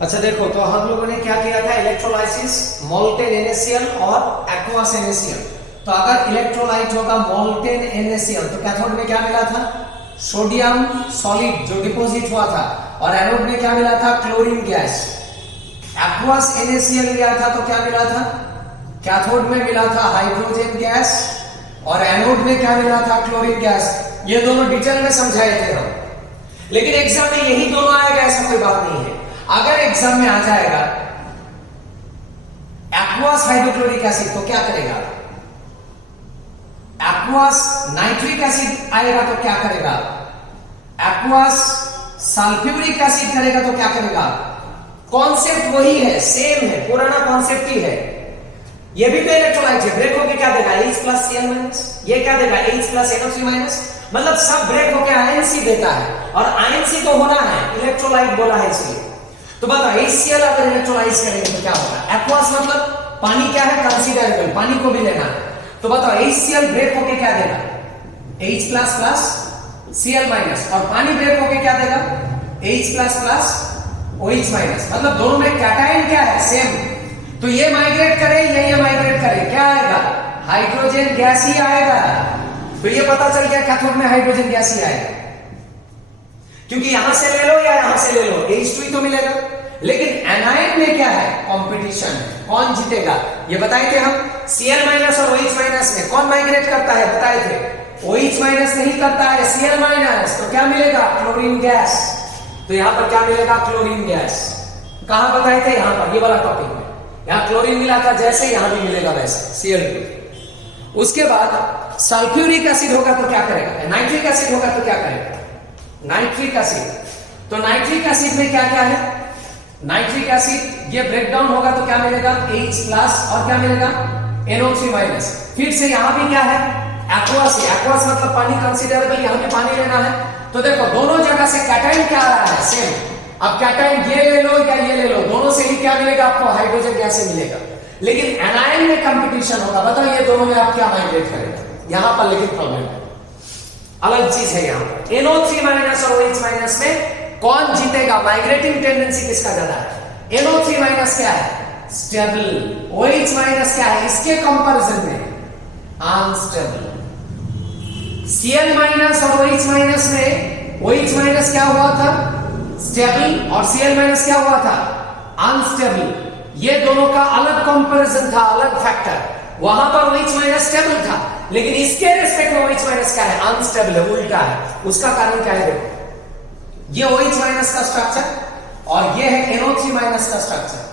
अच्छा देखो, तो हम लोगों ने क्या किया था, इलेक्ट्रोलाइसिस मोल्टेन NaCl और एक्वस NaCl। तो अगर इलेक्ट्रोलाइट होगा मोल्टेन NaCl तो कैथोड में क्या मिला था, सोडियम सॉलिड जो डिपॉजिट हुआ था, और एनोड में क्या मिला था, क्लोरीन गैस। एक्वस NaCl लिया था तो क्या मिला था, कैथोड में मिला था हाइड्रोजन गैस और एनोड में क्या मिला था, क्लोरीन गैस। ये दोनों डिटेल में समझाए थे हम, लेकिन एग्जाम में यही दोनों आएगा ऐसा कोई बात नहीं है। अगर एग्जाम में आ जाएगा एक्वस हाइड्रोक्लोरिक एसिड तो क्या करेगा, एक्वस नाइट्रिक एसिड आएगा तो क्या करेगा, एक्वस सल्फ्यूरिक एसिड करेगा तो क्या करेगा। कॉन्सेप्ट वही है, सेम है, पुराना कॉन्सेप्ट ही है। ये भी तो इलेक्ट्रोलाइट है, ब्रेक होके क्या देगा H+Cl-, ये क्या देगा H+NO3-, मतलब सब ब्रेक होके आयन देता है, और आयन तो होना है, इलेक्ट्रोलाइट बोला है इसलिए। तो बताओ HCl अगर इलेक्ट्रोलाइज करेंगे तो क्या होगा, एक्वस मतलब पानी क्या है, कंसीडरेबल, पानी को भी लेना है। तो बताओ HCl ब्रेक होके क्या देगा, H++Cl-, और पानी ब्रेक होके क्या देगा, H++OH-, मतलब दोनों में कैटायन क्या है, सेम। तो ये माइग्रेट करे या ये माइग्रेट करे, क्या आएगा, हाइड्रोजन गैस ही आएगा। तो ये पता चल गया कैथोड में हाइड्रोजन गैस ही आएगा, क्योंकि यहां से ले लो या यहां से ले लो H2 ही तो मिलेगा। लेकिन एनायन में क्या है, कंपटीशन है, कौन जीतेगा ये बताए थे हम। Cl- और OH- में कौन माइग्रेट करता है बताए थे, OH- नहीं करता है, Cl-, तो क्या मिलेगा, क्लोरीन गैस। तो यहां पर क्या मिलेगा, क्लोरीन गैस। कहां बताए थे, यहां पर, ये वाला टॉपिक में। यहां क्लोरीन मिला था जैसे यहां भी मिलेगा वैसे Cl2। उसके बाद सल्फ्यूरिक एसिड होगा तो क्या करेगा, नाइट्रिक एसिड होगा तो क्या करेगा, नाइट्रिक एसिड। तो नाइट्रिक एसिड में क्या क्या है, नाइट्रिक एसिड ये ब्रेक डाउन होगा तो क्या मिलेगा, H+ और क्या मिलेगा, NO3-। फिर से यहां भी क्या है, एक्वस। एक्वस मतलब पानी कंसीडरेबल, यहां भी पानी लेना है। तो देखो दोनों जगह से कैटायन क्या आ रहा है, सेम। अब कैटायन ये ले लो या ये ले लो, दोनों से ही क्या मिलेगा आपको, हाइड्रोजन गैस से मिलेगा। लेकिन एनायन में कंपटीशन होगा, बताओ ये दोनों में आप क्या माइग्रेट करेंगे, यहां पर लेकिन प्रॉब्लम है, अलग चीज है। यहां पर NO3- और OH- में कौन जीतेगा, माइग्रेटिंग टेंडेंसी किसका ज्यादा है, NO3- क्या है, स्टेबल, OH- क्या है, इसके कंपैरिजन में अनस्टेबल। Cl- और OH- में OH- क्या हुआ था, स्टेबल, और Cl- क्या हुआ था, अनस्टेबल। ये दोनों का अलग कंपैरिजन था, अलग फैक्टर। वहां पर OH- स्टेबल था, लेकिन इसके रेस्पेक्ट में OH- क्या है, अनस्टेबल है, उल्टा है। उसका कारण क्या है, देखो ये OH- का स्ट्रक्चर और ये है NO3- का स्ट्रक्चर।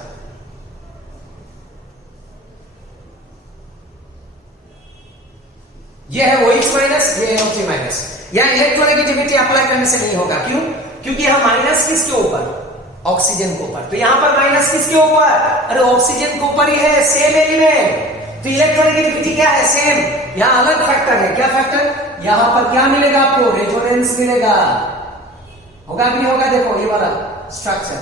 ये है OH-, ये NO3-। यहां इलेक्ट्रोनेगेटिविटी अप्लाई करने से नहीं होगा, क्यों, क्योंकि यहां माइनस किसके ऊपर, ऑक्सीजन के ऊपर। तो यहां पर माइनस किसके ऊपर, अरे ऑक्सीजन के ऊपर ही है, सेम एलिमेंट। तो इलेक्ट्रोनेगेटिविटी क्या है, सेम। यहां अलग फैक्टर है, क्या फैक्टर, यहां पर क्या मिलेगा आपको, रेजोनेंस मिलेगा, होगा कि नहीं होगा। देखो ये वाला स्ट्रक्चर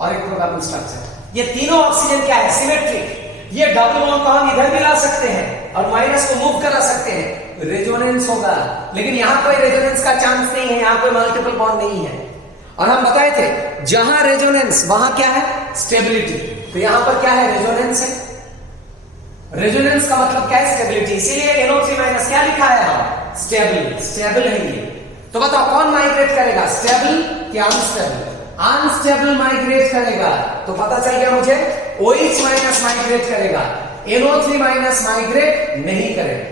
और एक प्रोबेबल स्ट्रक्चर, ये तीनों ऑक्सीजन क्या है, सिमेट्रिक। ये डबल बॉन्ड को हम इधर भी ला सकते हैं और माइनस को मूव करा सकते हैं, रेजोनेंस होगा। लेकिन यहां कोई रेजोनेंस का चांस नहीं है, यहां कोई मल्टीपल बॉन्ड नहीं है। और हम बताए थे जहां रेजोनेंस वहां क्या है, स्टेबिलिटी। तो यहां पर क्या है, रेजोनेंस है। रेजोनेंस का मतलब क्या है, स्टेबिलिटी। इसीलिए NO3- क्या लिखा है, हम स्टेबल, स्टेबल है ये। तो बताओ कौन माइग्रेट करेगा, स्टेबल कि अनस्टेबल, अनस्टेबल माइग्रेट करेगा। तो पता चल गया मुझे, OH- माइग्रेट करेगा, NO3- माइग्रेट नहीं करेगा,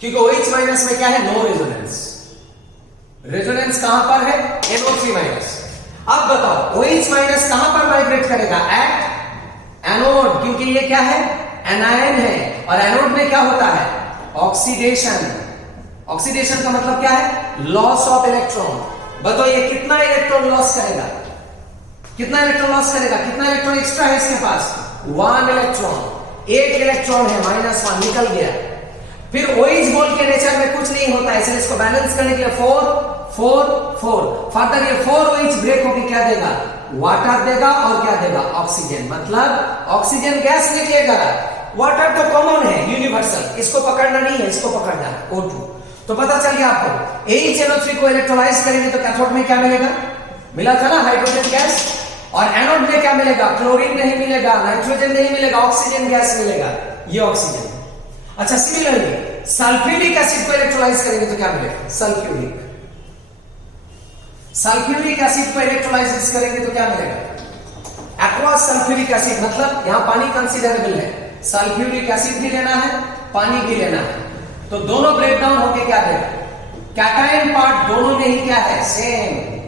क्योंकि OH- में क्या है, नो रेजोनेंस। रेजोनेंस कहां पर है, NO3-। अब बताओ OH- कहां पर माइग्रेट करेगा, एट एनोड, क्योंकि ये क्या है, एनायन है, और एनोड में क्या होता है, ऑक्सीडेशन। ऑक्सीडेशन का मतलब क्या है, लॉस ऑफ इलेक्ट्रॉन। बताओ ये कितना इलेक्ट्रॉन लॉस करेगा, कितना इलेक्ट्रॉन लॉस करेगा, कितना इलेक्ट्रॉन एक्स्ट्रा है इसके पास, 1 इलेक्ट्रॉन। 1 इलेक्ट्रॉन है, -1 निकल गया। फिर OH बोल के नेचर में कुछ नहीं होता है, इसलिए इसको बैलेंस करने के लिए 4 4 4। फर्दर ये 4 OH ब्रेक होकर क्या देगा, वाटर देगा, और क्या देगा, ऑक्सीजन। मतलब ऑक्सीजन गैस निकलेगा। वाटर तो कॉमन है, यूनिवर्सल, इसको पकड़ना नहीं है, इसको पकड़ना है, O2। तो पता चल गया आपको, HNO3 को इलेक्ट्रोलाइज करेंगे तो कैथोड में क्या मिलेगा, मिला था ना हाइड्रोजन गैस। और एनोड में क्या मिलेगा? क्लोरीन नहीं मिलेगा, नाइट्रोजन नहीं मिलेगा, ऑक्सीजन गैस मिलेगा, ये ऑक्सीजन। अच्छा, सिमिलरली सल्फ्यूरिक एसिड को इलेक्ट्रोलाइज करेंगे तो क्या मिलेगा? सल्फ्यूरिक एसिड को इलेक्ट्रोलाइज करेंगे तो क्या मिलेगा? एक्वास सल्फ्यूरिक एसिड, मतलब यहां पानी कंसीडरेबल है, सल्फ्यूरिक एसिड भी लेना है, पानी भी लेना है, तो दोनों ब्रेक डाउन होके क्या देगा? कैटायन पार्ट दोनों में ही क्या है? सेम।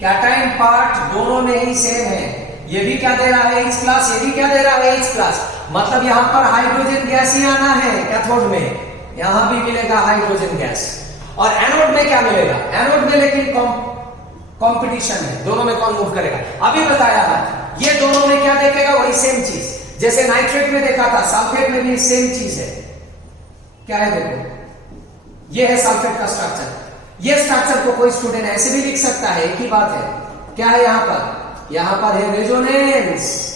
कैटायन पार्ट दोनों में ही सेम है। ये भी क्या दे रहा है? H प्लस, ये भी क्या दे रहा है? H plus. मतलब यहां पर हाइड्रोजन गैस ही आना है कैथोड में, यहां भी मिलेगा हाइड्रोजन गैस। और एनोड में क्या मिलेगा? एनोड में लेकिन कंपटीशन है, दोनों में कौन मूव करेगा? अभी बताया है, ये दोनों में क्या देखेगा? वही सेम चीज, जैसे नाइट्रेट में देखा था, सल्फेट में भी सेम चीज है। क्या है? देखो, ये है सल्फेट का स्ट्रक्चर। ये स्ट्रक्चर को कोई स्टूडेंट ऐसे भी लिख सकता है, एक ही बात है। क्या है यहां पर? यहां पर है रेजोनेंस।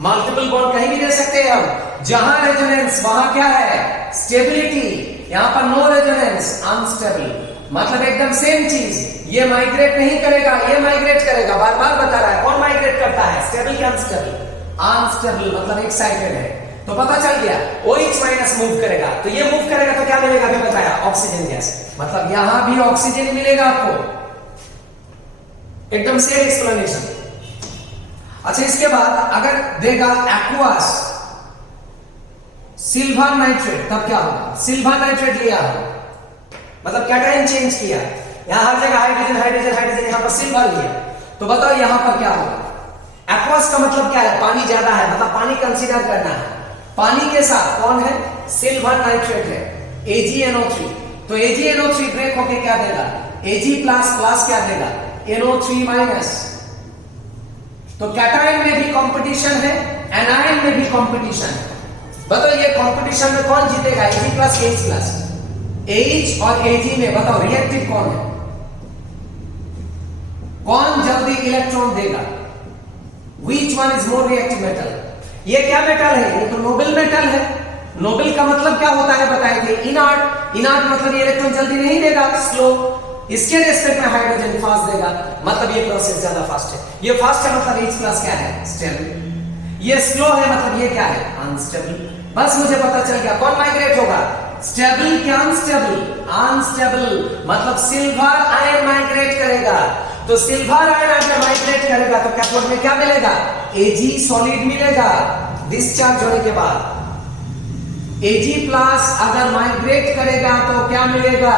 मल्टीपल बॉन्ड कहीं भी दे सकते हैं हम, जहां रेजोनेंस वहां क्या है? स्टेबिलिटी। यहां पर नो रेजोनेंस, अनस्टेबल। मतलब एकदम सेम चीज, ये माइग्रेट नहीं करेगा, ये माइग्रेट करेगा। बार बार बता रहा है, कौन माइग्रेट करता है? स्टेबल क्या अनस्टेबल? अनस्टेबल, मतलब एक्साइटेड है। तो पता चल गया, OH माइनस मूव करेगा, तो ये मूव करेगा तो क्या मिलेगा? अभी बताया, ऑक्सीजन गैस। मतलब यहां भी ऑक्सीजन मिलेगा आपको, एकदम सेम एक्सप्लेनेशन। अच्छा, इसके बाद अगर देगा एक्वास सिल्वर नाइट्रेट, तब क्या होगा? सिल्वर नाइट्रेट लिया, मतलब कैटायन चेंज किया, यहां हर जगह हाइड्रोजन हाइड्रोजन हाइड्रोजन, यहां पर सिल्वर लिया, तो बताओ यहां पर क्या होगा? एक्वास का मतलब क्या है? पानी ज्यादा है, मतलब पानी कंसीडर करना है। पानी के साथ कौन है? सिल्वर नाइट्रेट है, AgNO3। तो AgNO3 ब्रेक होके क्या देगा? Ag प्लस प्लस क्या देगा? NO3 minus. तो कैटायन में भी कंपटीशन है, एनायन में भी कंपटीशन है। बताओ ये कंपटीशन में कौन जीतेगा? Ag plus H plus. H और Ag में बताओ रिएक्टिव कौन है? कौन जल्दी इलेक्ट्रॉन देगा? Which one is more reactive metal? ये क्या मेटल है? ये तो नोबेल मेटल है। नोबेल का मतलब क्या होता है बताए थे? इनर्ट। इनर्ट मतलब ये इलेक्ट्रॉन जल्दी नहीं देगा, स्लो। इसके रेस्पेक्ट में हाइड्रोजन फास्ट देगा, मतलब ये प्रोसेस ज्यादा फास्ट है। ये फास्ट है मतलब H प्लस क्या है? स्टेबल। ये स्लो है मतलब ये क्या है? अनस्टेबल। बस मुझे पता चल गया कौन माइग्रेट होगा, स्टेबल क्या अनस्टेबल? अनस्टेबल, मतलब सिल्वर आयन माइग्रेट करेगा। तो सिल्वर आयन अगर माइग्रेट करेगा तो कैथोड में क्या मिलेगा? Ag सॉलिड मिलेगा डिस्चार्ज होने के बाद। Ag प्लस अगर माइग्रेट करेगा तो क्या मिलेगा?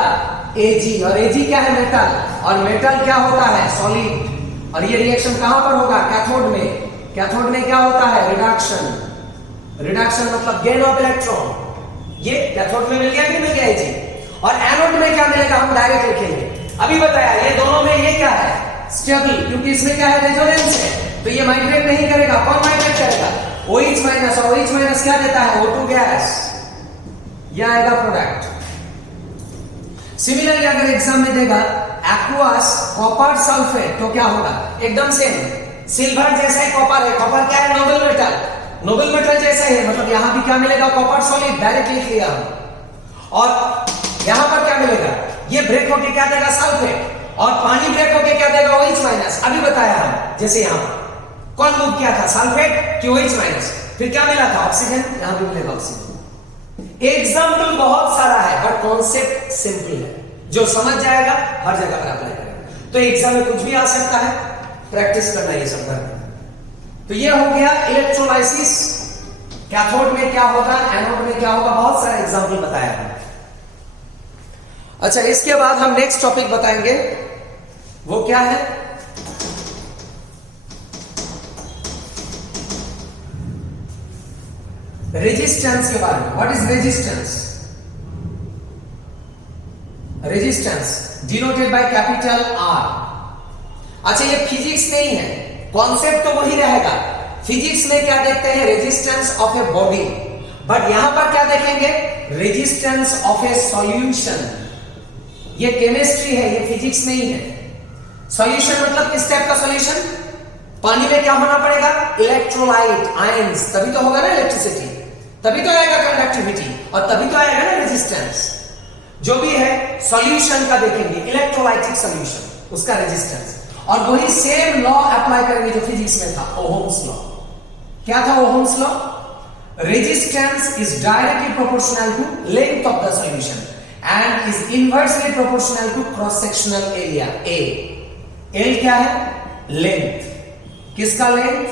Ag, और Ag क्या है? मेटल, और मेटल क्या होता है? सॉलिड। और ये रिएक्शन कहां पर होगा? कैथोड में। कैथोड में क्या होता है? रिडक्शन। रिडक्शन मतलब गेन ऑफ इलेक्ट्रॉन। ये कैथोड में मिल गया कि मिल गया Ag। और एनोड में क्या मिलेगा? हम डायरेक्ट लिखेंगे। अभी बताया ये दोनों में ये क्या है? स्टेबल, क्योंकि इसमें क्या है? रेजोनेंस है, तो ये माइग्रेट नहीं करेगा। कौन माइग्रेट करेगा? OH माइनस, और OH माइनस क्या देता है? O2 gas. यह आएगा प्रोडक्ट। सिमिलरली अगर एग्जाम में देगा एक्वास कॉपर सल्फेट, तो क्या होगा? एकदम सेम, सिल्वर जैसा ही कॉपर है। कॉपर क्या है? Nobel metal. नोबेल मेटल जैसा है, मतलब यहां भी क्या मिलेगा? कॉपर सॉलिड, डायरेक्ट लिख लिया। और यहां पर क्या मिलेगा? ये ब्रेक होके क्या देगा? सल्फेट। और पानी ब्रेक होके क्या देगा? OH minus. अभी बताया हम, जैसे यहां कौन मूव किया था? सल्फेट कि OH माइनस? फिर क्या मिला था? ऑक्सीजन। यहां भी मिलेगा ऑक्सीजन। एग्जाम्पल बहुत सारा है, बट कॉन्सेप्ट सिंपल है। जो समझ जाएगा हर जगह पर अप्लाई करेगा। तो एग्जाम में कुछ भी आ सकता है, प्रैक्टिस करना ये सब करना। तो ये हो गया इलेक्ट्रोलाइसिस। कैथोड में क्या होगा, एनोड में क्या होगा, बहुत सारा एग्जाम्पल बताया है। अच्छा, इसके बाद हम नेक्स्ट टॉपिक बताएंगे, वो क्या है? रेजिस्टेंस के बारे में। What is resistance? Resistance denoted by capital R। अच्छा, ये फिजिक्स नहीं है, कॉन्सेप्ट तो वही रहेगा। फिजिक्स में क्या देखते हैं? Resistance of a body, but यहां पर क्या देखेंगे? Resistance of A solution. ये केमिस्ट्री है, ये फिजिक्स नहीं है। सॉल्यूशन मतलब किस टाइप का सॉल्यूशन? पानी में क्या होना पड़ेगा? इलेक्ट्रोलाइट, आयंस, तभी तो होगा ना इलेक्ट्रिसिटी, तभी तो आएगा कंडक्टिविटी, और तभी तो आएगा ना रेजिस्टेंस। जो भी है सॉल्यूशन का देखेंगे, इलेक्ट्रोलाइटिक सॉल्यूशन, उसका रेजिस्टेंस, और वही सेम लॉ अप्लाई करेंगे जो फिजिक्स में था, ओहम्स लॉ। क्या था Ohm's law? Resistance is directly proportional to length of the solution and is inversely proportional to cross sectional area A. L क्या है? लेंथ। किसका लेंथ?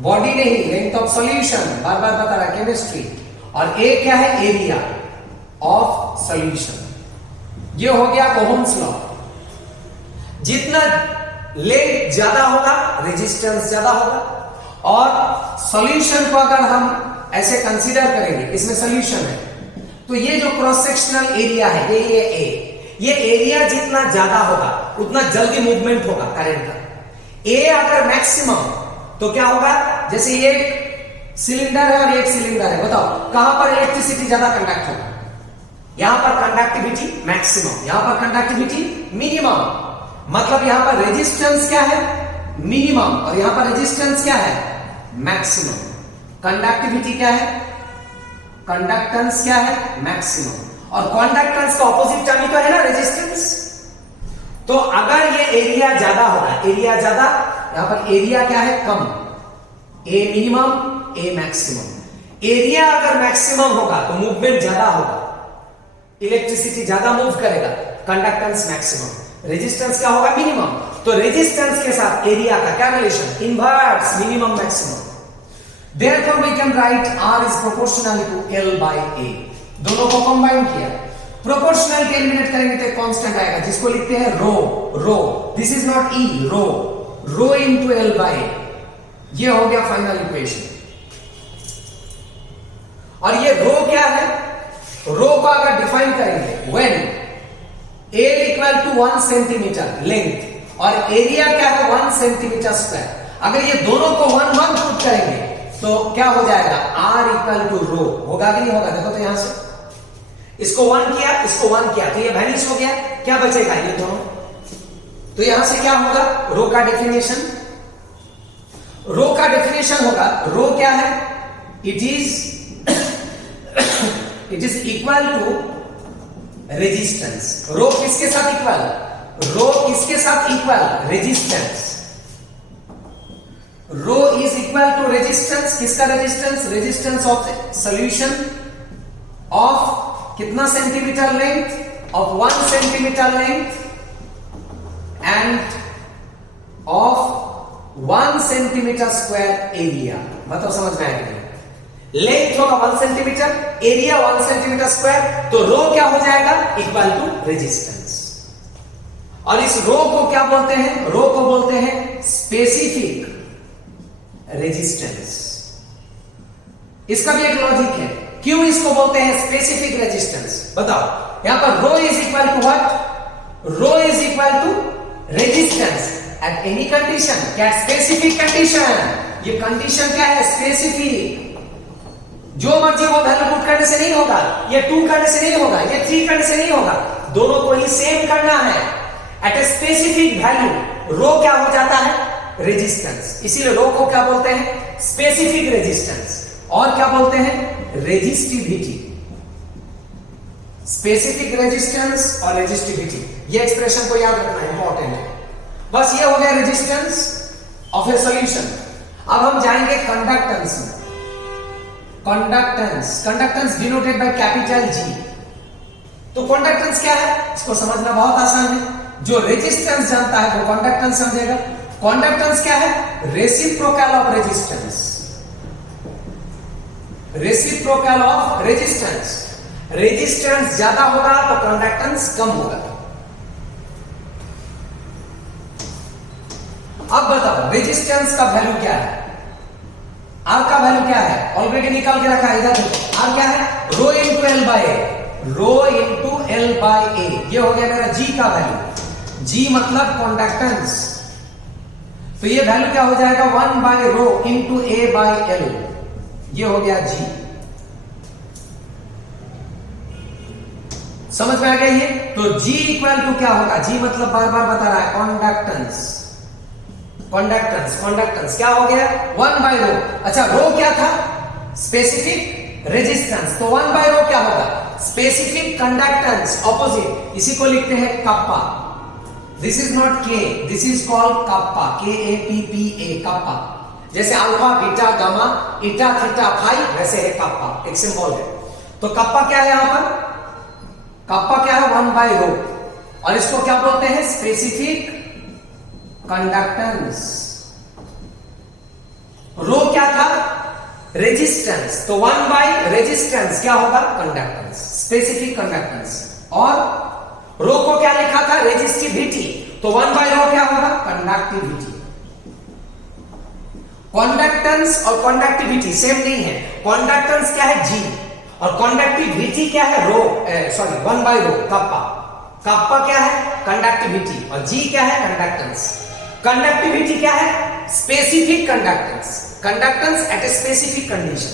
बॉडी नहीं, लेंथ ऑफ सॉल्यूशन, बार बार बता रहा केमिस्ट्री। और ए क्या है? Area of solution. ये हो गया ओहम्स लॉ। जितना लेंथ ज्यादा होगा रेजिस्टेंस ज्यादा होगा, और सॉल्यूशन को अगर हम ऐसे कंसीडर करेंगे, इसमें सॉल्यूशन है, तो ये जो क्रॉस सेक्शनल एरिया है ये ए, ये एरिया जितना ज्यादा होगा उतना जल्दी मूवमेंट होगा करंट का। ए अगर मैक्सिमम, तो क्या होगा? जैसे ये सिलेंडर है और एक सिलेंडर है, बताओ कहां पर इलेक्ट्रिसिटी ज्यादा कंडक्ट होगा? यहां पर कंडक्टिविटी मैक्सिमम, यहां पर कंडक्टिविटी मिनिमम। मतलब यहां पर रेजिस्टेंस क्या है? मिनिमम, और यहां पर रेजिस्टेंस क्या है? मैक्सिमम। कंडक्टिविटी क्या है? कंडक्टेंस क्या है? मैक्सिमम। और कंडक्टेंस का ऑपोजिट टर्म ही तो है ना रेजिस्टेंस। तो अगर ये एरिया ज्यादा होगा, एरिया ज्यादा, यहां पर एरिया क्या है? कम, a minimum a maximum. Area अगर मैक्सिमम होगा तो मूवमेंट ज्यादा होगा, इलेक्ट्रिसिटी ज्यादा मूव करेगा, कंडक्टेंस मैक्सिमम। रेजिस्टेंस क्या होगा? मिनिमम। तो रेजिस्टेंस के साथ एरिया का क्या relation? Inverse, minimum maximum. Therefore we can write R is proportional to L by A। दोनों को कंबाइन किया, प्रोपोर्शनल के एलिमिनेट करेंगे तो कांस्टेंट आएगा जिसको लिखते हैं rho. Rho, this is not E, rho, rho into L by A। ये हो गया फाइनल इक्वेशन। और ये रो क्या है? रो को अगर डिफाइन करेंगे, when A equal to 1 centimetre length और एरिया क्या है? 1 सेंटीमीटर स्क्वायर। अगर ये दोनों को 1 1 पुट करेंगे तो क्या हो जाएगा? R इक्वल टू रो। होगा कि नहीं होगा? देखो तो यहां से इसको 1 किया, इसको 1 किया, तो ये वैनिश हो गया, क्या बचेगा? ये दोनों। तो यहां से क्या होगा? रो का डेफिनेशन, रो का डेफिनेशन होगा, रो क्या है? It is equal to resistance. Rho किसके साथ इक्वल? रो किसके साथ equal? Resistance. Rho is equal to resistance. किसका resistance? Resistance of solution of कितना centimetre length? Of 1 centimetre length and of 1 centimetre square area. मतलब समझ में आएगा? लेंथ होगा 1 सेंटीमीटर, एरिया 1 सेंटीमीटर स्क्वायर, तो रो क्या हो जाएगा? Equal to resistance. और इस रो को क्या बोलते हैं? रो को बोलते हैं स्पेसिफिक रेजिस्टेंस। इसका भी एक लॉजिक है, क्यों इसको बोलते हैं स्पेसिफिक रेजिस्टेंस? बताओ। यहां पर rho is equal to what? Rho is equal to resistance at any condition. क्या? Specific condition. ये कंडीशन क्या है? स्पेसिफिक। जो मर्जी वो वैल्यू पुट करने से नहीं होगा, ये 2 करने से नहीं होगा, ये 3 करने से नहीं होगा, दोनों को ही सेम करना है। एट ए स्पेसिफिक वैल्यू रो क्या हो जाता है? रेजिस्टेंस। इसीलिए रो को क्या बोलते हैं? Specific resistance. और क्या बोलते हैं? रेजिस्टिविटी। स्पेसिफिक रेजिस्टेंस और रेजिस्टिविटी, ये एक्सप्रेशन को याद रखना इंपॉर्टेंट है। बस ये हो गया रेजिस्टेंस ऑफ ए सॉल्यूशन। अब हम जाएंगे कंडक्टेंस में। Conductance, conductance denoted by capital G। तो कंडक्टेंस क्या है? इसको समझना बहुत आसान है। जो रेजिस्टेंस जानता है वो कंडक्टेंस समझेगा। कंडक्टेंस क्या है? Reciprocal of resistance. Reciprocal of resistance. Resistance ज्यादा होगा तो कंडक्टेंस कम होगा। अब बताओ रेजिस्टेंस का वैल्यू क्या है? R का वैल्यू क्या है? ऑलरेडी निकाल के रखा है इधर। R क्या है? Rho into L by A. Rho into L by A, ये हो गया मेरा G का वैल्यू। G मतलब कंडक्टेंस, तो ये वैल्यू क्या हो जाएगा? 1 by rho into A by L. ये हो गया G। समझ में आ गया ये? तो G इक्वल टू क्या होगा? G मतलब बार बार बता रहा है कंडक्टेंस। कंडक्टेंस, कंडक्टेंस क्या हो गया? 1 बाय रो। अच्छा रो क्या था? स्पेसिफिक रेजिस्टेंस, तो 1 बाय रो क्या होगा? स्पेसिफिक कंडक्टेंस ऑपोजिट, इसी को लिखते हैं कप्पा। दिस इज नॉट के, this is called kappa, KAPPA, kappa. जैसे अल्फा, बीटा, गामा, ईटा, थीटा, फाई, वैसे है कप्पा, एक सिंबल है। तो कप्पा क्या है यहां पर? कप्पा क्या है? 1/ρ, और इसको क्या बोलते हैं? Specific conductance. रो क्या था? रेजिस्टेंस, तो 1/रेजिस्टेंस क्या होगा? Conductance, specific conductance. और रो को क्या लिखा था? रेजिस्टिविटी, तो 1/ρ क्या होगा? कंडक्टिविटी। कंडक्टेंस और कंडक्टिविटी सेम नहीं है। कंडक्टेंस क्या है? G, और कंडक्टिविटी क्या है? रो, सॉरी 1/ρ, कप्पा। कप्पा क्या है? कंडक्टिविटी, और G क्या है? कंडक्टेंस। कंडक्टिविटी क्या है? Specific conductance, conductance at a specific condition.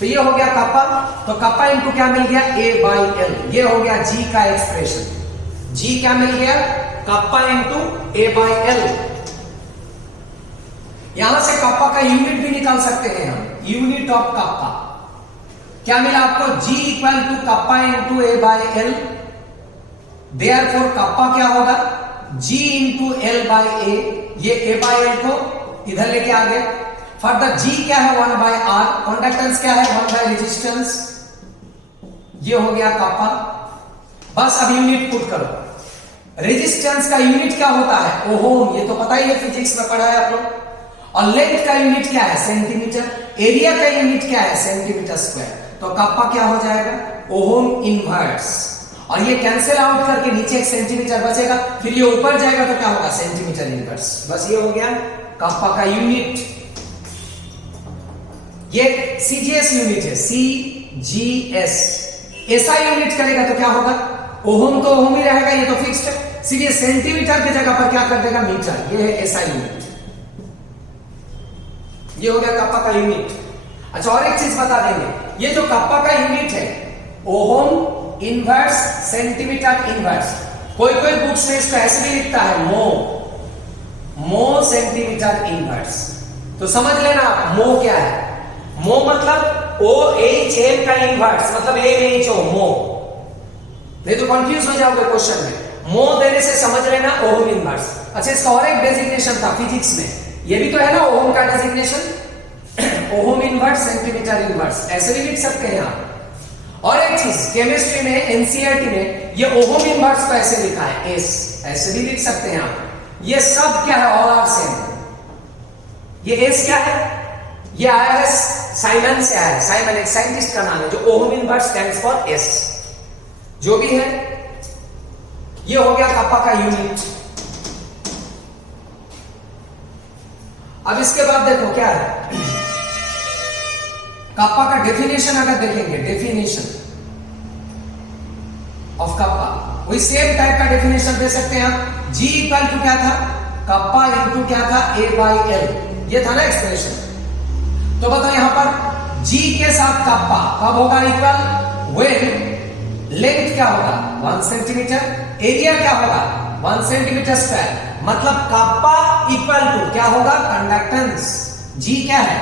तो ये हो गया कप्पा, तो कप्पा इनटू क्या मिल गया? A/L, ये हो गया G का एक्सप्रेशन। G क्या मिल गया? Kappa into A/L। यहां से कप्पा का यूनिट भी निकाल सकते हैं हम, यूनिट ऑफ कप्पा क्या मिला आपको? G equal to kappa into A/L। Therefore kappa क्या होगा? G इंटू L/A, ये A/L को इधर लेके आ गया। फर्दर G क्या है? 1/R, कंडक्टेंस क्या है? 1/रेजिस्टेंस, ये हो गया कप्पा। बस अब यूनिट पुट करो। रेजिस्टेंस का यूनिट क्या होता है? ओहम, ये तो पता ही है, फिजिक्स में पढ़ा है आप लोग। और लेंथ का यूनिट क्या है? सेंटीमीटर। एरिया का यूनिट क्या है? Centimetre square. तो कप्पा क्या हो जाएगा? ओहम इनवर्स, और ये कैंसिल आउट करके नीचे एक सेंटीमीटर बचेगा, फिर ये ऊपर जाएगा तो क्या होगा? Centimetre inverse. बस ये हो गया कप्पा का यूनिट। ये CGS यूनिट है, CGS। ऐसा यूनिट करेगा तो क्या होगा? ओहम तो ओहम ही रहेगा, ये तो फिक्स्ड है। सीधे सेंटीमीटर की जगह पर क्या कर देगा? मीटर। ये है SI यूनिट। ये हो गया कप्पा का यूनिट। अच्छा, और एक चीज बता देंगे, ये जो कप्पा का यूनिट है, ओहम इनवर्स, सेंटीमीटर इनवर्स। कोई कोई बुक्स में इसको ऐसे भी लिखता है, मो सेंटीमीटर इनवर्स। तो समझ लेना आप, मो क्या है? मो मतलब OHM का इनवर्स, मतलब AHO, मो। नहीं तो कंफ्यूज हो जाओगे क्वेश्चन में। मो देने से समझ लेना ओहम इनवर्स। अच्छा, इसका और एक डेजिग्नेशन था फिजिक्स में, ये भी तो है ना ओहम का designation, ohm inverse, centimetre inverse, ऐसे भी लिख सकते हैं आप। और एक चीज, केमिस्ट्री में NCERT में ये ओहम इनवर्स को ऐसे लिखा है, S, ऐसे भी लिख सकते हैं आप। ये सब क्या है? All are same. ये S क्या है? ये आया है साइमन से, आया है। साइमन एक साइंटिस्ट का नाम है, जो ohm inverse stands for S। जो भी है, ये हो गया कप्पा का यूनिट। अब इसके बाद देखो क्या है, कप्पा का डेफिनेशन अगर देखेंगे, डेफिनेशन ऑफ कप्पा, वही सेम टाइप का डेफिनेशन दे सकते हैं आप। G इक्वल टू क्या था? कप्पा इंटू क्या था? A/L, ये था ना एक्सप्रेशन। तो बताओ यहां पर G के साथ कप्पा कब होगा इक्वल? व्हेन लेंथ क्या होगा? 1 सेंटीमीटर, एरिया क्या होगा? 1 सेंटीमीटर स्क्वायर, मतलब कप्पा इक्वल टू क्या होगा? कंडक्टेंस। G क्या है?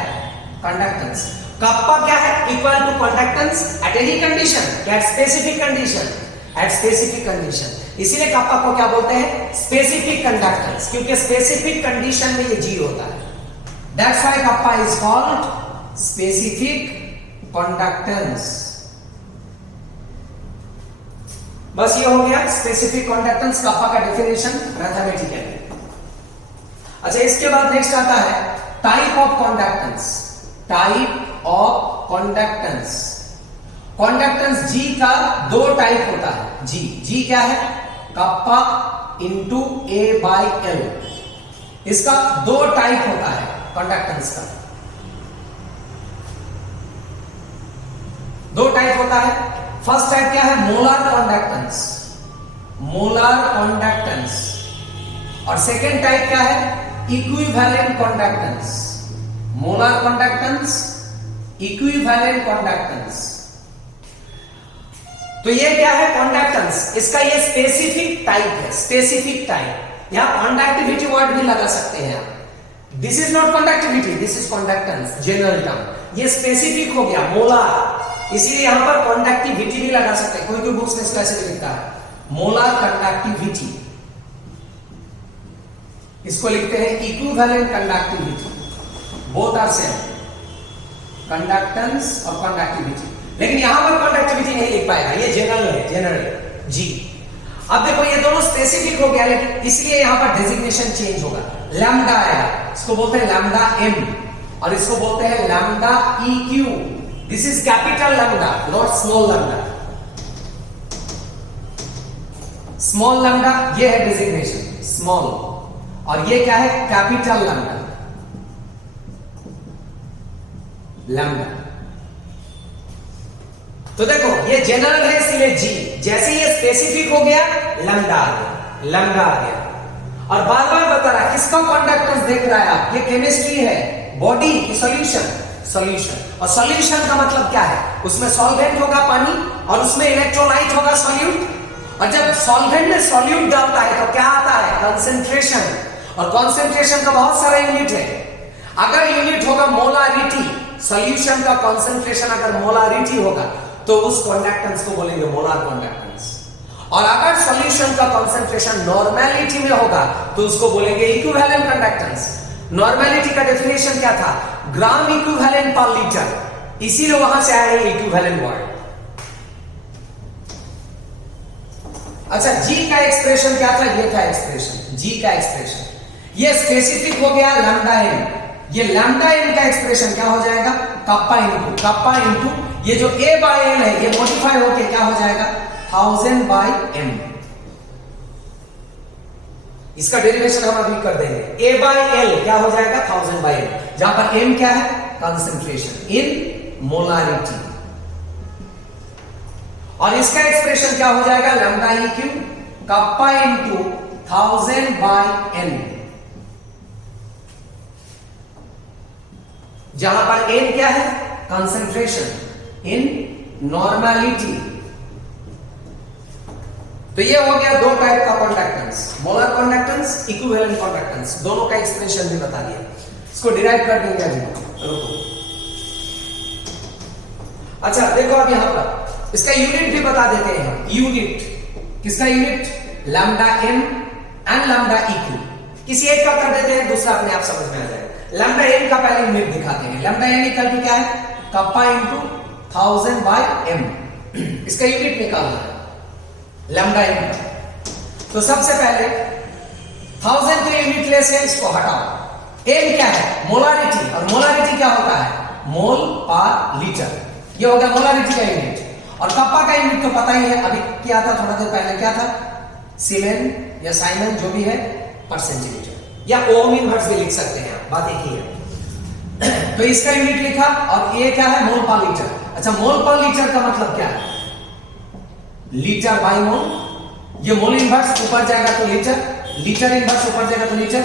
कंडक्टेंस। कप्पा क्या है? Equal to conductance at any condition, at specific condition, at specific condition. इसीलिए कप्पा को क्या बोलते हैं? स्पेसिफिक कंडक्टेंस, क्योंकि स्पेसिफिक कंडीशन में ये G होता है। That's why kappa is called specific conductance. बस ये हो गया स्पेसिफिक कंडक्टेंस, कप्पा का डेफिनेशन मैथमेटिकली। अच्छा, इसके बाद नेक्स्ट आता है type of conductance. Type of conductance. Conductance G का दो टाइप होता है। G क्या है? Kappa into A/L। इसका दो टाइप होता है कंडक्टेंस का, दो टाइप होता है। फर्स्ट टाइप क्या है? Molar conductance, molar conductance. और सेकेंड टाइप क्या है? Equivalent conductance. Molar conductance, equivalent conductance. तो ये क्या है? कंडक्टेंस। इसका ये स्पेसिफिक टाइप है, स्पेसिफिक टाइप। यहां कंडक्टिविटी वर्ड भी लगा सकते हैं आप। This is not conductivity, this is conductance, general term. ये स्पेसिफिक हो गया, मोलर। इसीलिए यहां पर कंडक्टिविटी भी लगा सकते हैं। कोई कोई बुक्स में इसको ऐसे भी लिखता है मोलर कंडक्टिविटी, इसको लिखते हैं equivalent conductivity, both are same, conductance और कंडक्टिविटी। लेकिन यहां पर कंडक्टिविटी नहीं लिख पाएगा, ये जनरल है, जनरल जी। अब देखो ये दोनों स्पेसिफिक हो गया, लेकिन इसलिए यहां पर डेजिग्नेशन चेंज होगा, लैम्डा आएगा, इसको बोलते हैं लैम्डा एम और इसको बोलते हैं lambda E Q. This is capital lambda, not small lambda. Small lambda ये है डेजिग्नेशन स्मॉल, और ये क्या है कैपिटल लैम्डा, लैम्डा। तो देखो ये जनरल है इसलिए जी, जैसे ये स्पेसिफिक हो गया लैम्डा आ गया, लैम्डा आ गया। और बार बार बता रहा है किसका कंडक्टेंस देख रहा है आप, ये केमिस्ट्री है, बॉडी की सॉल्यूशन, सॉल्यूशन। और सॉल्यूशन का मतलब क्या है, उसमें सॉल्वेंट होगा पानी और उसमें इलेक्ट्रोलाइट होगा सॉल्यूट। और जब सॉल्वेंट में सॉल्यूट डालता है तो क्या आता है कंसंट्रेशन, और कंसंट्रेशन का बहुत सारा यूनिट है। अगर यूनिट होगा मोलारिटी, सॉल्यूशन का कंसंट्रेशन अगर मोलारिटी होगा तो उस कंडक्टेंस को बोलेंगे मोलार कंडक्टेंस। और अगर सॉल्यूशन का कंसंट्रेशन नॉर्मेलिटी में होगा तो उसको बोलेंगे इक्विवेलेंट कंडक्टेंस। नॉर्मेलिटी का डेफिनेशन क्या था, ग्राम इक्विवेलेंट पर लीटर, इसीलिए वहां से आया है इक्विवेलेंट वर्ड। अच्छा जी का एक्सप्रेशन क्या था, ये था एक्सप्रेशन, जी का एक्सप्रेशन। ये स्पेसिफिक हो गया लैम्डा एम, ये लैम्डा एम का एक्सप्रेशन क्या हो जाएगा कप्पा इंटू ये जो ए बाय एल है ये मॉडिफाई होके क्या हो जाएगा 1000 बाय एम। इसका डेरिवेशन हम अभी कर देंगे। ए बाय एल क्या हो जाएगा 1000 बाय एम, जहां पर एम क्या है कंसंट्रेशन इन मोलारिटी। और इसका एक्सप्रेशन क्या हो जाएगा lambda E Q kappa into 1000 by N, जहां पर एन क्या है कंसंट्रेशन इन नॉर्मेलिटी। तो ये हो गया दो टाइप का conductance, molar conductance, equivalent conductance, दोनों का एक्सप्रेशन भी बता दिया। इसको डिराइव कर देंगे अभी, रुको। अच्छा देखो अब यहां पर इसका यूनिट भी बता देते हैं हम, यूनिट किसका unit lambda M and lambda eq, किसी एक का कर देते हैं, दूसरा अपने आप समझ में आ जाएगा। लैम्डा एम का पहले यूनिट दिखाते हैं, लैम्डा एम इक्वल टू क्या है कप्पा इंटू 1000 बाय एम, इसका यूनिट निकालना है लैम्डा एम का। तो सबसे पहले 1000 के यूनिट लेस है, इसको हटाओ। एम क्या है मोलारिटी, और मोलारिटी क्या होता है मोल पर लीटर, ये हो गया मोलारिटी का यूनिट। और कप्पा का यूनिट तो पता ही है, अभी क्या था थोड़ा देर पहले क्या था सीमेन या साइमन जो भी है पर सेंटीमीटर, या ओम इनवर्स भी लिख सकते हैं, बात एक ही है। तो इसका यूनिट लिखा, और ये क्या है मोल पर लीटर। अच्छा मोल पर लीटर का मतलब क्या है लीटर बाय मोल, ये मोल इनवर्स ऊपर जाएगा तो लीटर, लीटर इनवर्स ऊपर जाएगा तो लीटर,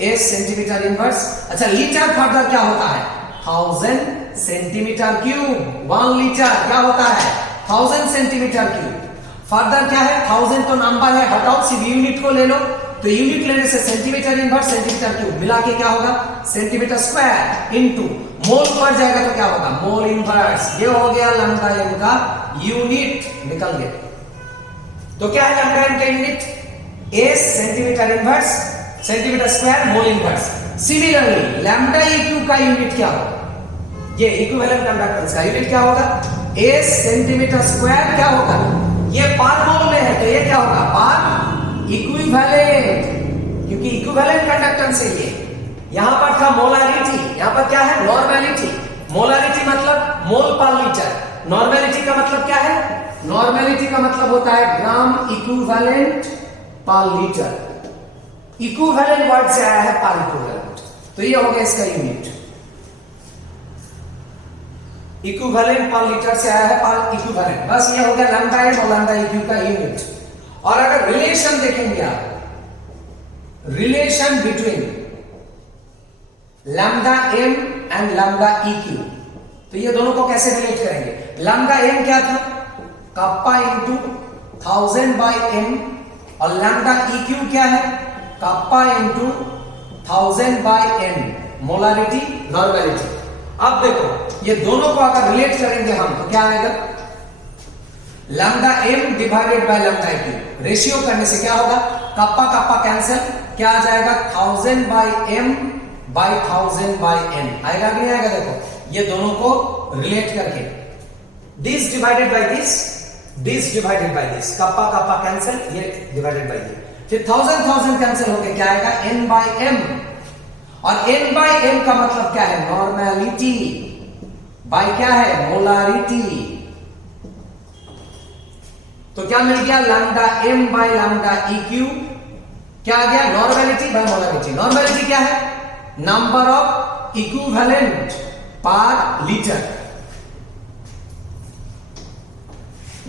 एस सेंटीमीटर इनवर्स। अच्छा लीटर फर्दर क्या होता है 1000 सेंटीमीटर क्यूब, 1 लीटर क्या होता है 1000 सेंटीमीटर क्यूब। फर्दर क्या है 1000 तो नंबर है, हटाओ सिर्फ यूनिट को ले लो, तो यूनिट लेने से सेंटीमीटर इनवर्स सेंटीमीटर क्यूब मिला के क्या होगा सेंटीमीटर स्क्वायर इनटू मोल पर जाएगा तो क्या होगा मोल इनवर्स। ये हो गया लैम्डा एम का यूनिट, निकल गया। तो क्या है लैम्डा एम का unit S centimetre inverse centimetre square mole inverse. Similarly lambda eq का यूनिट क्या होगा, ये इक्विवेलेंट कंडक्टेंस का यूनिट क्या होगा एस सेंटीमीटर स्क्वायर क्या होगा, ये पर मोल में है तो ये क्या होगा पर इक्विवेलेंट, क्योंकि इक्विवेलेंट कंडक्टेंस है ये। यहां पर था मोलारिटी, यहां पर क्या है नॉर्मेलिटी। मोलारिटी मतलब मोल पर लीटर, नॉर्मेलिटी का मतलब क्या है नॉर्मेलिटी का मतलब होता है ग्राम इक्विवेलेंट पर लीटर। इक्विवेलेंट वर्ड से आया है पर इक्विवेलेंट, तो ये हो गया इसका यूनिट। इक्विवेलेंट पर लीटर से आया है पर इक्विवेलेंट, बस ये हो गया लैम्डा एम और लैम्डा इक्यू का यूनिट। और अगर रिलेशन देखेंगे आप, relation between lambda M and lambda eq, तो ये दोनों को कैसे रिलेट करेंगे। लैम्डा एम क्या था कप्पा इंटू 1000 बाय एम, और लैम्डा इक्यू क्या है kappa into 1000 by M, molarity normality. अब देखो ये दोनों को अगर रिलेट करेंगे हम तो क्या आएगा, lambda M divided by lambda Q. Ratio करने से क्या होगा, कप्पा कप्पा कैंसिल, क्या आ जाएगा 1000 by M by 1000 by N आएगा कि नहीं आएगा। देखो ये दोनों को रिलेट करके this divided by this divided by this, kappa kappa cancel, ये डिवाइडेड बाय ये, फिर 1000 कैंसिल होके क्या आएगा n बाय m, और n बाय m का मतलब क्या है, नॉर्मेलिटी बाय क्या है, मोलारिटी। तो क्या मिल गया, lambda m by lambda eq, क्या आ गया, नॉर्मेलिटी बाय मोलारिटी। नॉर्मेलिटी क्या है, नंबर ऑफ इक्विवेलेंट पर लीटर,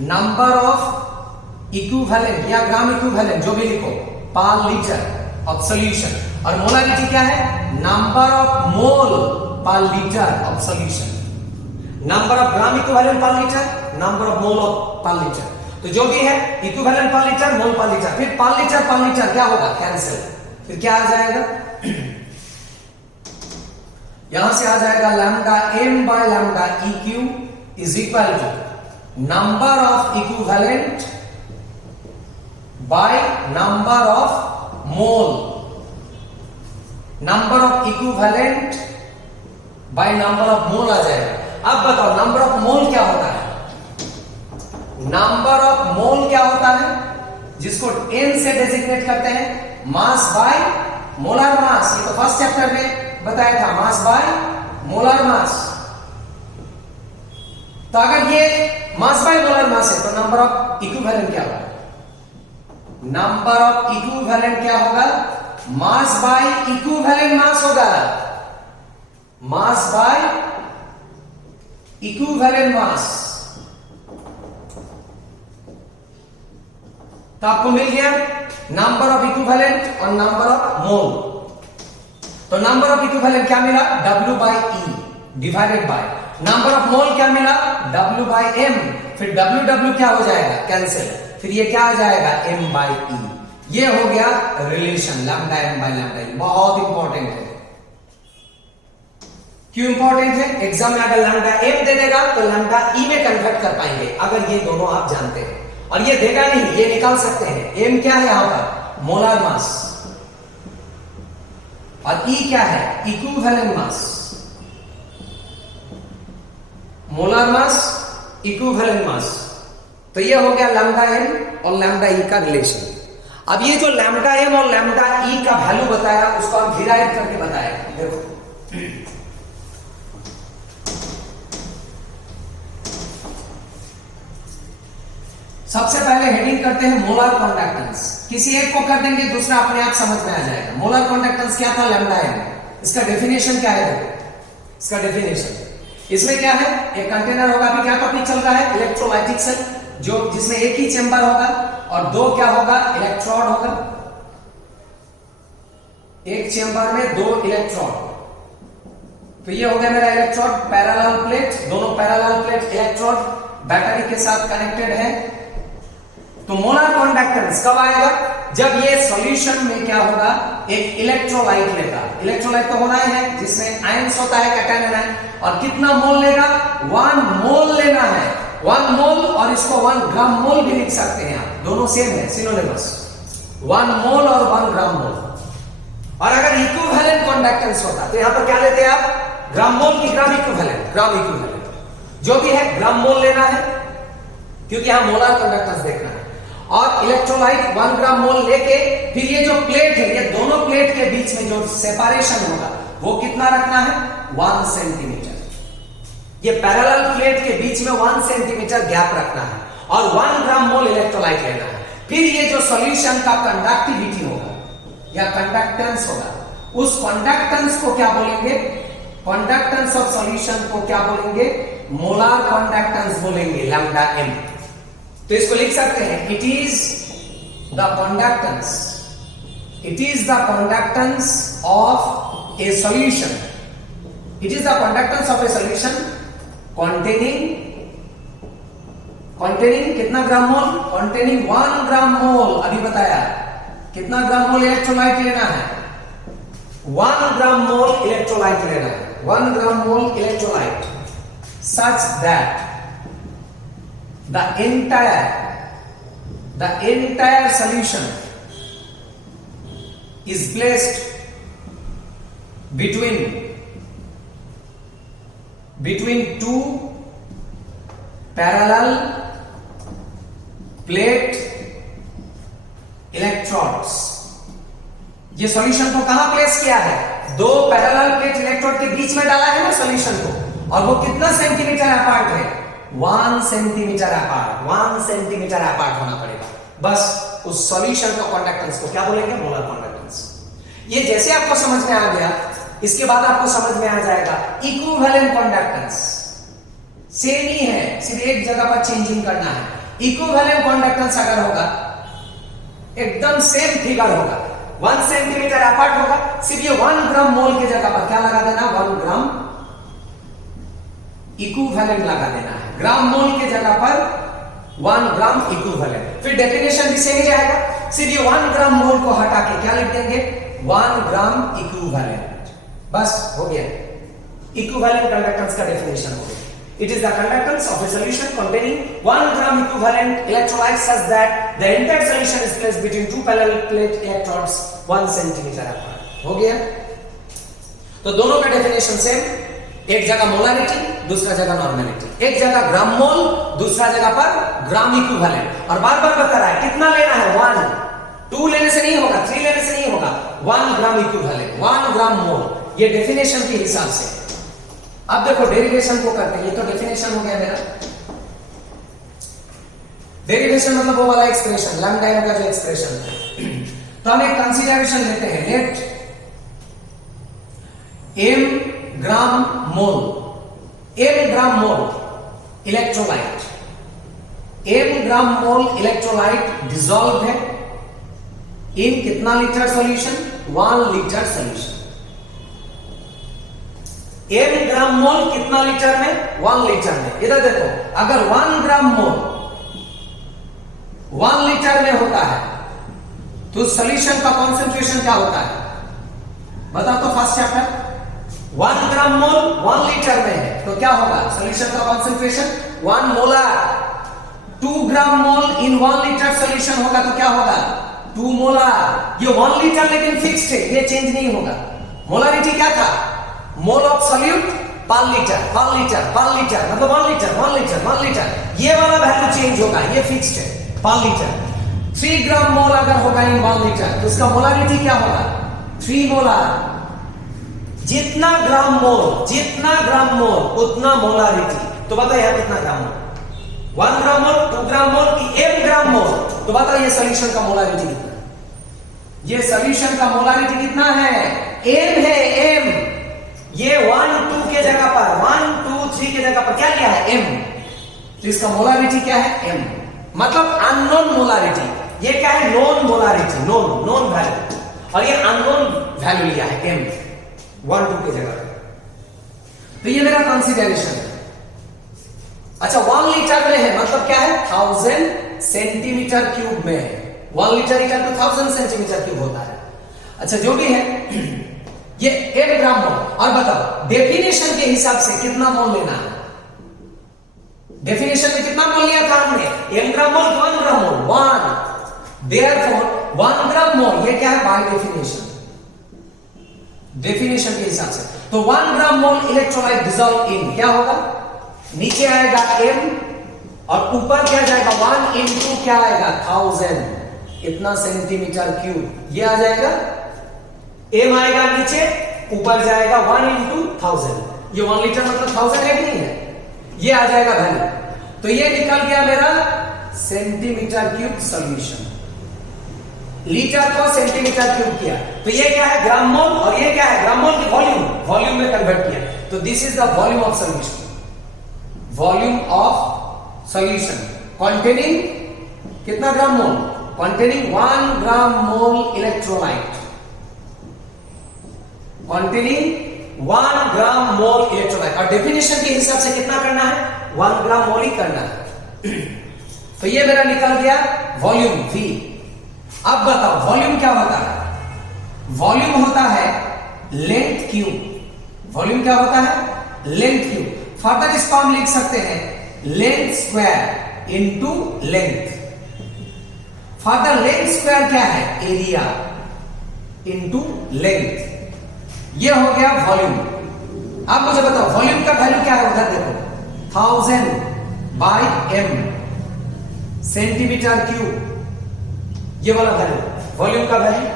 नंबर ऑफ इक्विवेलेंट या ग्राम इक्विवेलेंट जो भी लिखो पर लीटर ऑफ सॉल्यूशन, और मोलारिटी क्या है, नंबर ऑफ मोल पर litre of solution, number of gram equivalent पर लीटर, नंबर ऑफ मोल पर लीटर। तो जो भी है इक्विवेलेंट पर लीटर, मोल पर लीटर, फिर पर लीटर क्या होगा, कैंसिल, फिर क्या आ जाएगा, यहां से आ जाएगा lambda m by lambda eq is equal to number of equivalent by number of mole, number of equivalent by number of mole आ जाएगा। अब बताओ नंबर ऑफ मोल क्या होता है, नंबर ऑफ मोल क्या होता है, जिसको n से डेजिग्नेट करते हैं, मास बाय मोलर मास। ये तो फर्स्ट चैप्टर में बताया था, मास बाय मोलर मास। तो अगर ये मास बाय मोलर मास है तो नंबर ऑफ इक्विवेलेंट क्या होगा, नंबर ऑफ इक्विवेलेंट क्या होगा, मास बाय इक्विवेलेंट मास होगा, मास बाय इक्विवेलेंट मास। तो आपको मिल गया नंबर ऑफ इक्विवेलेंट और नंबर ऑफ मोल। तो नंबर ऑफ इक्विवेलेंट क्या मिला, W by E divided by, number of mole क्या मिला, W बाय M, फिर W क्या हो जाएगा, कैंसिल, फिर ये क्या आ जाएगा, M बाय E। ये हो गया relation lambda m by lambda E। बहुत इंपॉर्टेंट है। क्यों इंपॉर्टेंट है, एग्जाम में अगर लैम्डा m दे देगा तो लैम्डा E में कन्वर्ट कर पाएंगे, अगर ये दोनों आप जानते हैं। और ये देगा नहीं, ये निकाल सकते हैं। m क्या है यहां पर, मोलर मास, और E क्या है, equivalent mass, molar mass, equivalent mass. तो ये हो गया लैम्डा m और लैम्डा E का रिलेशन। अब ये जो लैम्डा m और लैम्डा E का वैल्यू बताया उसको हम डिराइव करके बताया। देखो सबसे पहले हेडिंग करते हैं मोलर कंडक्टेंस। किसी एक को कर देंगे, दूसरा अपने आप समझ में आ जाएगा। मोलर कंडक्टेंस क्या था, लैम्डा m। इसका डेफिनेशन क्या है, देखो इसका डेफिनेशन, इसमें क्या है, एक कंटेनर होगा। अभी क्या टॉपिक चल रहा है, इलेक्ट्रोलाइटिक सेल, जो जिसमें एक ही चेंबर होगा और दो क्या होगा, इलेक्ट्रोड होगा। एक चेंबर में दो इलेक्ट्रोड, तो ये हो गया मेरा इलेक्ट्रोड, पैरेलल प्लेट, दोनों पैरेलल प्लेट इलेक्ट्रोड बैटरी के साथ कनेक्टेड है। तो मोलर कंडक्टेंस कब आएगा, जब ये सॉल्यूशन में क्या होगा, एक इलेक्ट्रोलाइट लेगा। इलेक्ट्रोलाइट तो होना ही है, जिसमें आयंस होता है, कैटायन है, और कितना मोल लेगा, 1 मोल लेना है, 1 मोल, और इसको 1 ग्राम मोल भी लिख सकते हैं आप, दोनों सेम है, सिनोनिमस, 1 मोल और 1 ग्राम मोल। और अगर इक्विवेलेंट कंडक्टेंस होता तो यहां पर क्या लेते हैं आप, ग्राम मोल की ग्राम इक्विवेलेंट, ग्राम इक्विवेलेंट जो भी है ग्राम मोल लेना है, क्योंकि यहां मोलर कंडक्टेंस देखना है। और इलेक्ट्रोलाइट 1 ग्राम मोल लेके फिर ये जो प्लेट है, ये दोनों प्लेट के बीच में जो सेपरेशन होगा वो कितना रखना है, 1 सेंटीमीटर। ये पैरेलल प्लेट के बीच में 1 सेंटीमीटर गैप रखना है और 1 ग्राम मोल इलेक्ट्रोलाइट लेना है। फिर ये जो सॉल्यूशन का कंडक्टिविटी होगा या कंडक्टेंस होगा, उस कंडक्टेंस को क्या बोलेंगे, कंडक्टेंस ऑफ सॉल्यूशन को क्या बोलेंगे, मोलर कंडक्टेंस बोलेंगे, लैम्डा m। तो इसको लिख सकते हैं, it is the conductance, it is the conductance of A solution, it is the conductance of A solution containing कितना ग्राम मोल, containing 1 ग्राम मोल। अभी बताया कितना ग्राम मोल इलेक्ट्रोलाइट लेना है, 1 ग्राम मोल इलेक्ट्रोलाइट लेना है। 1 gram mole electrolyte such that the entire solution is placed between two parallel plate electrodes. ये solution को कहां प्लेस किया है? दो पैरेलल प्लेट इलेक्ट्रोड के बीच में डाला है ना सॉल्यूशन को, और वो कितना सेंटीमीटर अपार्ट है? 1 सेंटीमीटर अपार्ट। 1 सेंटीमीटर अपार्ट होना पड़ेगा। बस उस सॉल्यूशन का कंडक्टेंस को क्या बोलेंगे? Molar conductance. ये जैसे आपको समझ में आ गया, इसके बाद आपको समझ में आ जाएगा इक्विवेलेंट कंडक्टेंस। सेम ही है, सिर्फ एक जगह पर चेंजिंग करना है। इक्विवेलेंट कंडक्टेंस अगर होगा, एकदम सेम फिगर होगा, 1 सेंटीमीटर अपार्ट होगा, सिर्फ ये 1 ग्राम मोल की जगह पर क्या लगा देना? 1 ग्राम इक्विवेलेंट लगा देना है। ग्राम मोल की जगह पर 1 ग्राम इक्विवेलेंट। फिर डेफिनेशन भी सेम जाएगा, सिर्फ ये 1 ग्राम मोल को हटा के क्या लिख देंगे? 1 ग्राम इक्विवेलेंट। बस हो गया, इक्विवेलेंट कंडक्टेंस का डेफिनेशन हो गया। It is the conductance of a solution containing 1 gram equivalent electrolyte such that the entire solution is placed between two parallel plate electrodes 1 centimeter apart. हो गया? तो दोनों का डेफिनेशन सेम, एक जगह मोलारिटी, दूसरा जगह नॉर्मेलिटी। एक जगह ग्राम मोल, दूसरा जगह पर ग्राम इक्विवेलेंट। और बार बार बता रहा है कितना लेना है? 1। 2 लेने से नहीं होगा, 3 लेने से नहीं होगा, 1 ग्राम इक्विवेलेंट, 1 ग्राम मोल। ये डेफिनेशन के हिसाब से। अब देखो डेरिवेशन को करते हैं। ये तो डेफिनेशन हो गया मेरा। डेरिवेशन मतलब वो वाला एक्सप्रेशन, लैम्डा एम का जो एक्सप्रेशन है। तो हम एक कंसीडरेशन लेते हैं, लेट m ग्राम मोल इलेक्ट्रोलाइट, m ग्राम मोल इलेक्ट्रोलाइट डिसॉल्व है इन कितना litre solution? 1 litre solution. m ग्राम मोल कितना लीटर में? 1 लीटर में। इधर देखो, अगर 1 ग्राम मोल 1 लीटर में होता है तो सॉल्यूशन का कॉन्सेंट्रेशन क्या होता है? बताओ तो फर्स्ट चैप्टर। 1 ग्राम मोल 1 लीटर में है तो क्या होगा? सॉल्यूशन का कॉन्सेंट्रेशन 1 मोलर। 2 ग्राम मोल इन 1 लीटर सॉल्यूशन होगा तो क्या होगा? 2 मोलर। ये 1 लीटर लेकिन फिक्स्ड है, ये चेंज नहीं होगा। मोलारिटी क्या था? मोल ऑफ सॉल्यूट पर लीटर मतलब 1 लीटर। ये वाला वैल्यू चेंज होगा, ये फिक्स्ड है पर लीटर। 3 ग्राम मोल अगर होगा इन 1 लीटर तो उसका मोलारिटी क्या होगा? 3 मोलर। जितना ग्राम मोल उतना मोलारिटी। तो बताइए यहां कितना ग्राम मोल? 1 ग्राम मोल, 2 ग्राम मोल की m ग्राम मोल? तो बताइए सॉल्यूशन का मोलारिटी कितना? ये सॉल्यूशन का मोलारिटी कितना है? m है, m। ये 1 2 के जगह पर 1 2 3 के जगह पर क्या लिया है? m। तो इसका मोलारिटी क्या है? m। मतलब अननोन मोलारिटी। ये क्या है? Known molarity, known value. और ये अननोन वैल्यू लिया है m 1 2 के जगह पर। तो ये मेरा कंसीडरेशन है। अच्छा 1 लीटर में है मतलब क्या है? 1000 सेंटीमीटर क्यूब में है। 1 litre equal to 1000 centimetre cube होता है। अच्छा जो भी है ये 1 ग्राम मोल। और बताओ डेफिनेशन के हिसाब से कितना मोल लेना है? डेफिनेशन में कितना मोल लिया था हमने? m ग्राम मोल 1 ग्राम मोल 1। देयरफॉर 1 ग्राम मोल ये क्या है? बाय डेफिनेशन के हिसाब से। तो 1 ग्राम मोल इलेक्ट्रोलाइट डिसॉल्व इन क्या होगा? नीचे आएगा m और ऊपर क्या जाएगा? 1 इंटू क्या आएगा? 1000 इतना सेंटीमीटर क्यूब। ये आ जाएगा m आएगा नीचे, ऊपर जाएगा 1 इंटू 1000। ये 1 लीटर मतलब 1000 है कि नहीं है? ये आ जाएगा वैल्यू। तो ये निकल गया मेरा सेंटीमीटर क्यूब सॉल्यूशन। लीटर को सेंटीमीटर क्यूब किया तो ये क्या है? ग्राम मोल। और ये क्या है? ग्राम मोल की वॉल्यूम में कन्वर्ट किया। तो this is the volume of solution. Volume of solution containing कितना ग्राम मोल? कंटेनिंग 1 ग्राम मोल इलेक्ट्रोलाइट। कंटेनिंग 1 ग्राम मोल इलेक्ट्रोलाइट। और डेफिनेशन के हिसाब से कितना करना है? 1 ग्राम मोल ही करना है। तो ये मेरा निकल गया वॉल्यूम V। अब बताओ वॉल्यूम क्या होता है? वॉल्यूम होता है लेंथ क्यूब वॉल्यूम क्या होता है? Length Q. फर्दर इसको हम लिख सकते हैं length square into length. Further length square क्या है? Area into length. ये हो गया वॉल्यूम। अब मुझे बताओ वॉल्यूम का वैल्यू क्या है? उधर देखो 1000/m सेंटीमीटर क्यूब, ये वाला वैल्यू वॉल्यूम का वैल्यू।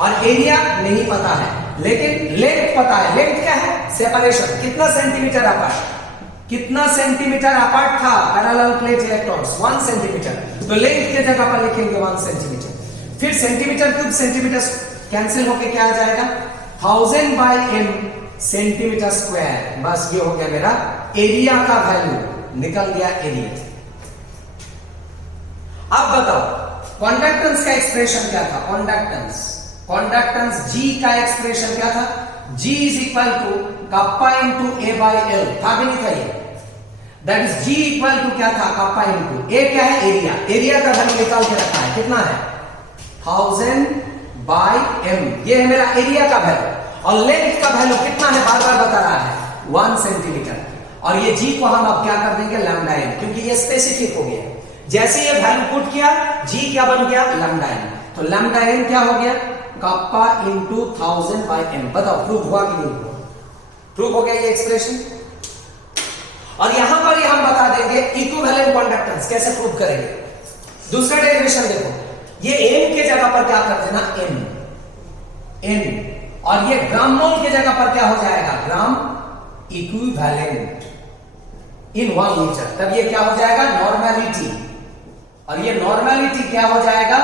और एरिया नहीं पता है, लेकिन लेंथ पता है। लेंथ क्या है? सेपरेशन। कितना सेंटीमीटर अपार्ट? कितना सेंटीमीटर अपार्ट था पैरेलल प्लेट इलेक्ट्रॉन्स? 1 सेंटीमीटर। तो लेंथ के जगह पर लिखेंगे 1 सेंटीमीटर। फिर सेंटीमीटर क्यूब सेंटीमीटर कैंसिल होके क्या आ जाएगा? 1000/m centimetre square. बस ये हो गया मेरा एरिया का वैल्यू, निकल गया एरिया। अब बताओ कंडक्टेंस का एक्सप्रेशन क्या था? कंडक्टेंस G का एक्सप्रेशन क्या था? G is equal to kappa into A/L था कि नहीं था? ये that is G equal to क्या था? कप्पा इंटू A क्या है? एरिया। एरिया का वैल्यू निकाल के रखा है, कितना है? 1000/m। ये है मेरा एरिया का वैल्यू। और लेंथ का वैल्यू कितना है? बार बार बता रहा है 1 सेंटीमीटर। और ये G को हम अब क्या कर देंगे? लैम्डा m, क्योंकि ये स्पेसिफिक हो गया। जैसे ये वैल्यू पुट किया G क्या बन गया? Lambda m। तो लैम्डा m क्या हो गया? Kappa into 1000/m। बताओ प्रूव हुआ कि नहीं हुआ? प्रूव हो गया ये एक्सप्रेशन। और यहां पर ही हम बता देंगे इक्विवेलेंट कंडक्टेंस कैसे प्रूव करेंगे। दूसरा डेरिवेशन देखो, ये m के जगह पर क्या कर देना? n। और ये ग्राम मोल के जगह पर क्या हो जाएगा? ग्राम इक्विवेलेंट इन 1 लीटर। तब ये क्या हो जाएगा? नॉर्मेलिटी। और ये नॉर्मेलिटी क्या हो जाएगा?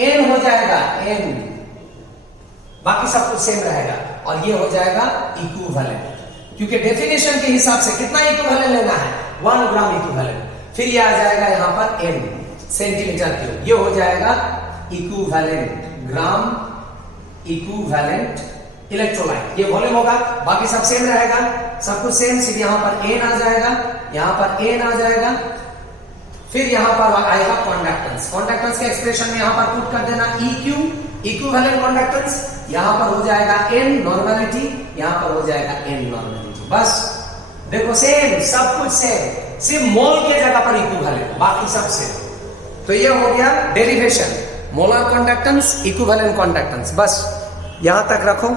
n हो जाएगा n। बाकी सब कुछ सेम रहेगा। और ये हो जाएगा इक्विवेलेंट, क्योंकि डेफिनेशन के हिसाब से कितना इक्विवेलेंट लेना है? 1 ग्राम इक्विवेलेंट। फिर ये आ जाएगा यहां पर n सेंटीमीटर क्यूब। ये हो जाएगा इक्विवेलेंट, ग्राम इक्विवेलेंट इलेक्ट्रोलाइट। ये वॉल्यूम होगा, बाकी सब सेम रहेगा, सब कुछ सेम। सिर्फ यहां पर n आ जाएगा, यहां पर n आ जाएगा। फिर यहां पर आएगा कंडक्टेंस। कंडक्टेंस के एक्सप्रेशन में यहां पर पुट कर देना EQ इक्विवेलेंट कंडक्टेंस। यहां पर हो जाएगा n नॉर्मेलिटी, यहां पर हो जाएगा n नॉर्मेलिटी। बस देखो सेम, सब कुछ सेम, सिर्फ मोल के जगह पर इक्विवेलेंट, बाकी सब सेम। तो ये हो गया derivation, molar conductance, equivalent conductance. बस यहां तक रखो।